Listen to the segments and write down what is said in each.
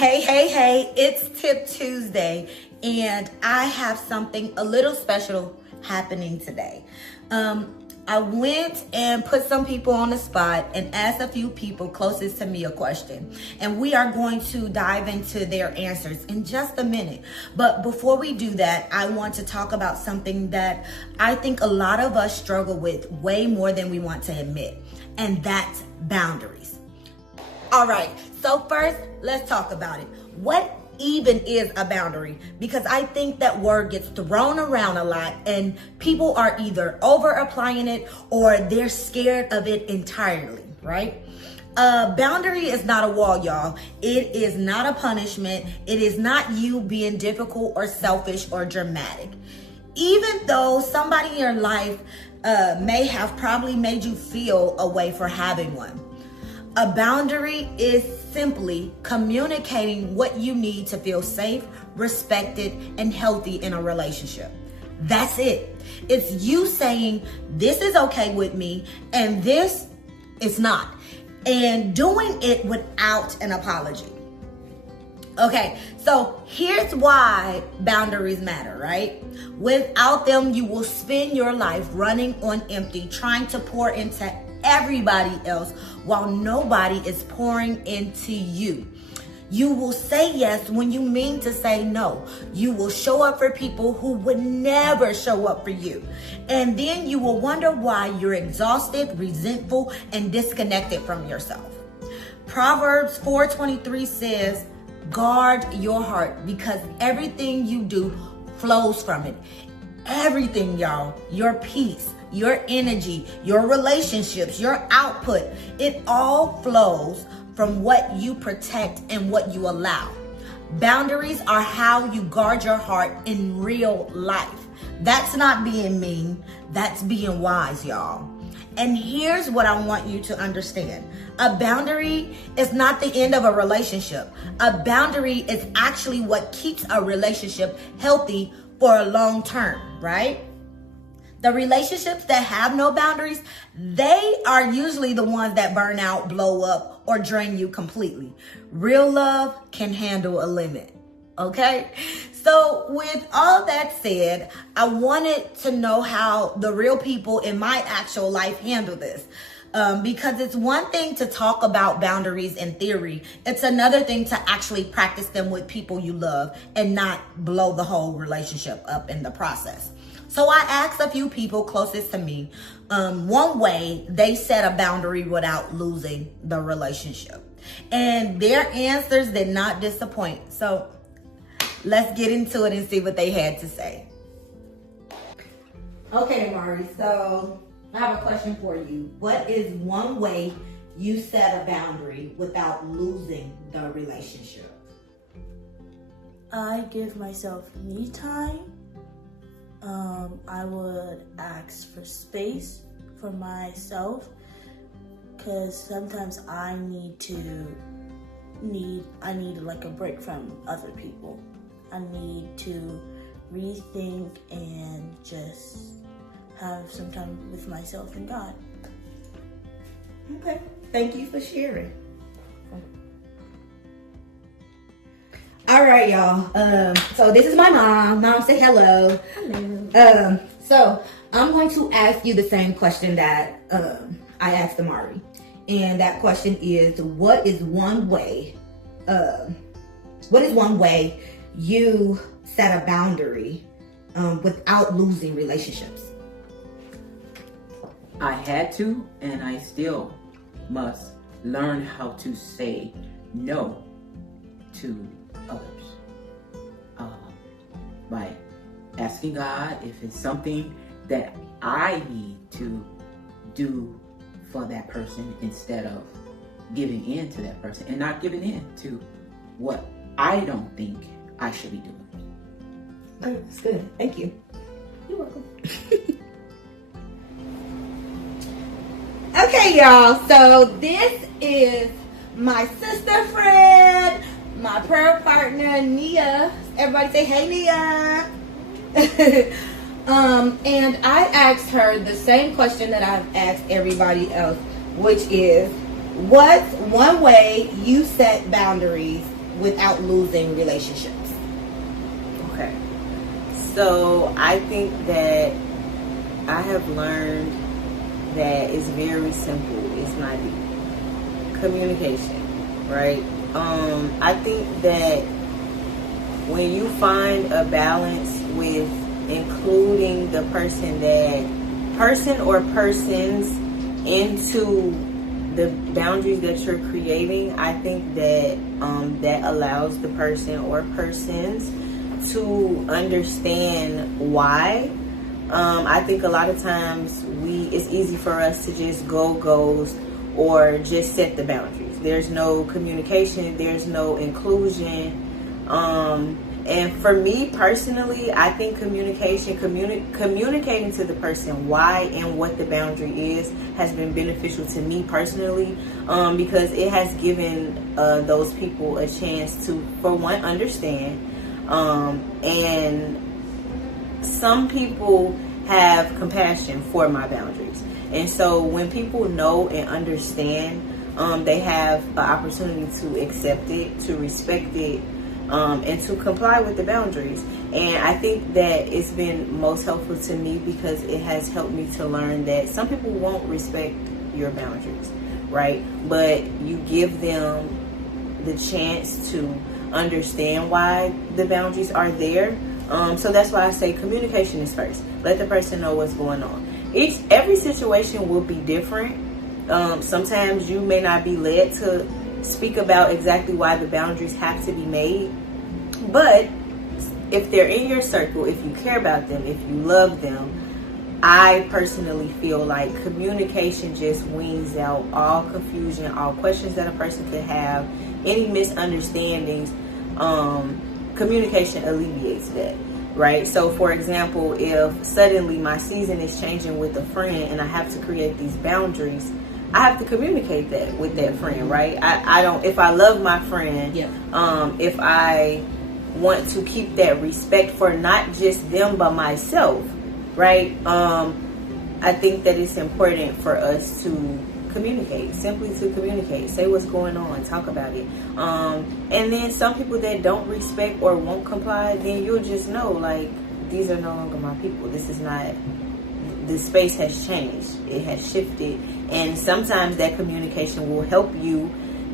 Hey, it's Tip Tuesday, and I have something a little special happening today. I went and put some people on the spot and asked a few people closest to me a question, and we are going to dive into their answers in just a minute. But before we do that, I want to talk about something that I think a lot of us struggle with way more than we want to admit, and that's boundaries. All right, so first, let's talk about it. What even is a boundary? Because I think that word gets thrown around a lot and people are either over applying it or they're scared of it entirely, right? A boundary is not a wall, y'all. It is not a punishment. It is not you being difficult or selfish or dramatic. Even though somebody in your life may have probably made you feel a way for having one. A boundary is simply communicating what you need to feel safe, respected, and healthy in a relationship. That's it. It's you saying, this is okay with me, and this is not. And doing it without an apology. Okay, so here's why boundaries matter, right? Without them, you will spend your life running on empty, trying to pour into everybody else while nobody is pouring into you. You will say yes when you mean to say no. You will show up for people who would never show up for you. And then you will wonder why you're exhausted, resentful, and disconnected from yourself. Proverbs 4:23 says, guard your heart because everything you do flows from it. Everything, y'all. Your peace, your energy, your relationships, your output, it all flows from what you protect and what you allow. Boundaries are how you guard your heart in real life. That's not being mean, that's being wise, y'all. And here's what I want you to understand. A boundary is not the end of a relationship. A boundary is actually what keeps a relationship healthy for a long term, right? The relationships that have no boundaries, they are usually the ones that burn out, blow up, or drain you completely. Real love can handle a limit, okay? So with all that said, I wanted to know how the real people in my actual life handle this. Because it's one thing to talk about boundaries in theory. It's another thing to actually practice them with people you love and not blow the whole relationship up in the process. So I asked a few people closest to me, one way they set a boundary without losing the relationship. And their answers did not disappoint. So let's get into it and see what they had to say. Okay, Mari, so I have a question for you. What is one way you set a boundary without losing the relationship? I give myself me time. I would ask for space for myself because sometimes I need like a break from other people. I need to rethink and just have some time with myself and God. Okay, thank you for sharing. All right, y'all. So this is my mom. Mom, say hello. Hello. So I'm going to ask you the same question that I asked Amari. And that question is, what is one way you set a boundary without losing relationships? I had to, and I still must learn how to say no to others. By asking God if it's something that I need to do for that person instead of giving in to that person and not giving in to what I don't think I should be doing. Oh, that's good. Thank you. You're welcome. Okay, y'all. So this is my sister friend, my prayer partner, Nia. Everybody say, hey, Nia. And I asked her the same question that I've asked everybody else, which is, what's one way you set boundaries without losing relationships? Okay. So I think that I have learned that it's very simple. It's not deep. Communication, right? I think that when you find a balance with including the person or persons into the boundaries that you're creating, I think that that allows the person or persons to understand why. I think a lot of times it's easy for us to just go ghost or just set the boundaries. There's no communication, there's no inclusion. And for me personally, I think communicating to the person why and what the boundary is has been beneficial to me personally, because it has given those people a chance to, for one, understand. And some people have compassion for my boundaries. And so when people know and understand, they have an opportunity to accept it, to respect it, and to comply with the boundaries. And I think that it's been most helpful to me because it has helped me to learn that some people won't respect your boundaries, right? But you give them the chance to understand why the boundaries are there. So that's why I say communication is first. Let the person know what's going on. Every situation will be different. Sometimes you may not be led to speak about exactly why the boundaries have to be made. But if they're in your circle, if you care about them, if you love them, I personally feel like communication just weans out all confusion, all questions that a person could have, any misunderstandings. Communication alleviates that, right? So for example, if suddenly my season is changing with a friend and I have to create these boundaries, I have to communicate that with that friend, right? I don't, if I love my friend, if I want to keep that respect for not just them but myself, right? I think that it's important for us to communicate, simply to communicate, say what's going on, talk about it. And then some people that don't respect or won't comply, then you'll just know, like, these are no longer my people. This is not, the space has changed, it has shifted. And sometimes that communication will help you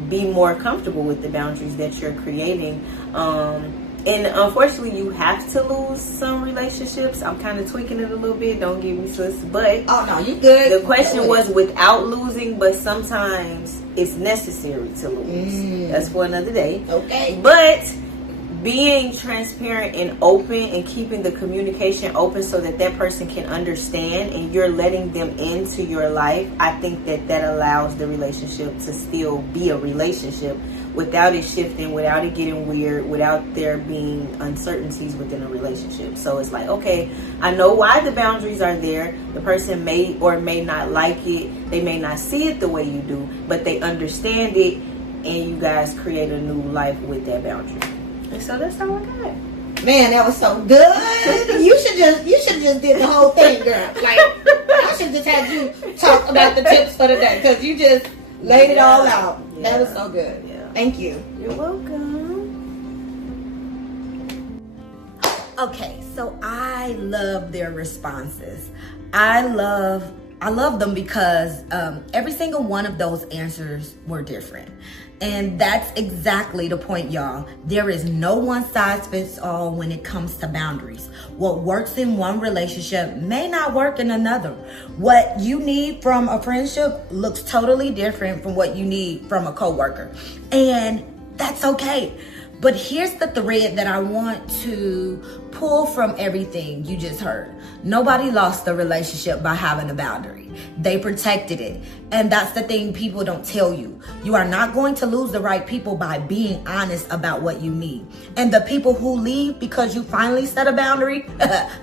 be more comfortable with the boundaries that you're creating. And unfortunately, you have to lose some relationships. I'm kind of tweaking it a little bit. Don't get me sis. But oh no, you good. The question was without losing, but sometimes it's necessary to lose. That's for another day. Okay. But being transparent and open and keeping the communication open so that that person can understand and you're letting them into your life, I think that allows the relationship to still be a relationship without it shifting, without it getting weird, without there being uncertainties within a relationship. So it's like, okay, I know why the boundaries are there. The person may or may not like it. They may not see it the way you do, but they understand it, and you guys create a new life with that boundary. And so that's all I got. Man, that was so good. You should just did the whole thing, girl. Like, I should just had you talk about the tips for the day because you just laid it all out. Yeah. That was so good. Yeah. Thank you. You're welcome. Okay, so I love their responses. I love them because every single one of those answers were different. And that's exactly the point, y'all. There is no one size fits all when it comes to boundaries. What works in one relationship may not work in another. What you need from a friendship looks totally different from what you need from a coworker. And that's okay. But here's the thread that I want to pull from everything you just heard. Nobody lost the relationship by having a boundary. They protected it. And that's the thing people don't tell you. You are not going to lose the right people by being honest about what you need. And the people who leave because you finally set a boundary,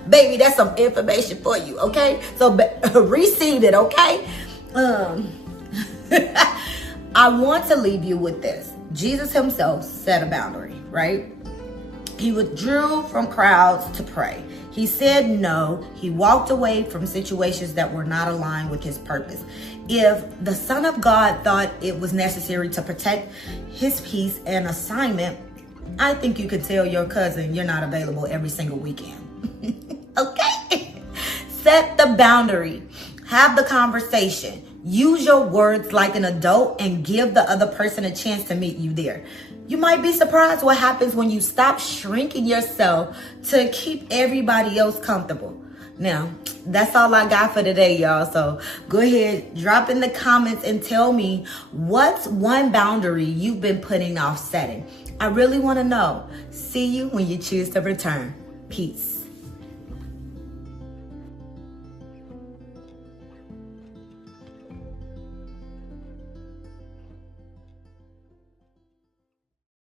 baby, that's some information for you, okay? So receive it, okay? I want to leave you with this. Jesus himself set a boundary, right? He withdrew from crowds to pray. He said no. He walked away from situations that were not aligned with his purpose. If the Son of God thought it was necessary to protect his peace and assignment, I think you could tell your cousin you're not available every single weekend. Okay? Set the boundary. Have the conversation. Use your words like an adult and give the other person a chance to meet you there. You might be surprised what happens when you stop shrinking yourself to keep everybody else comfortable. Now, that's all I got for today, y'all. So go ahead, drop in the comments and tell me what's one boundary you've been putting off setting. I really want to know. See you when you choose to return. Peace.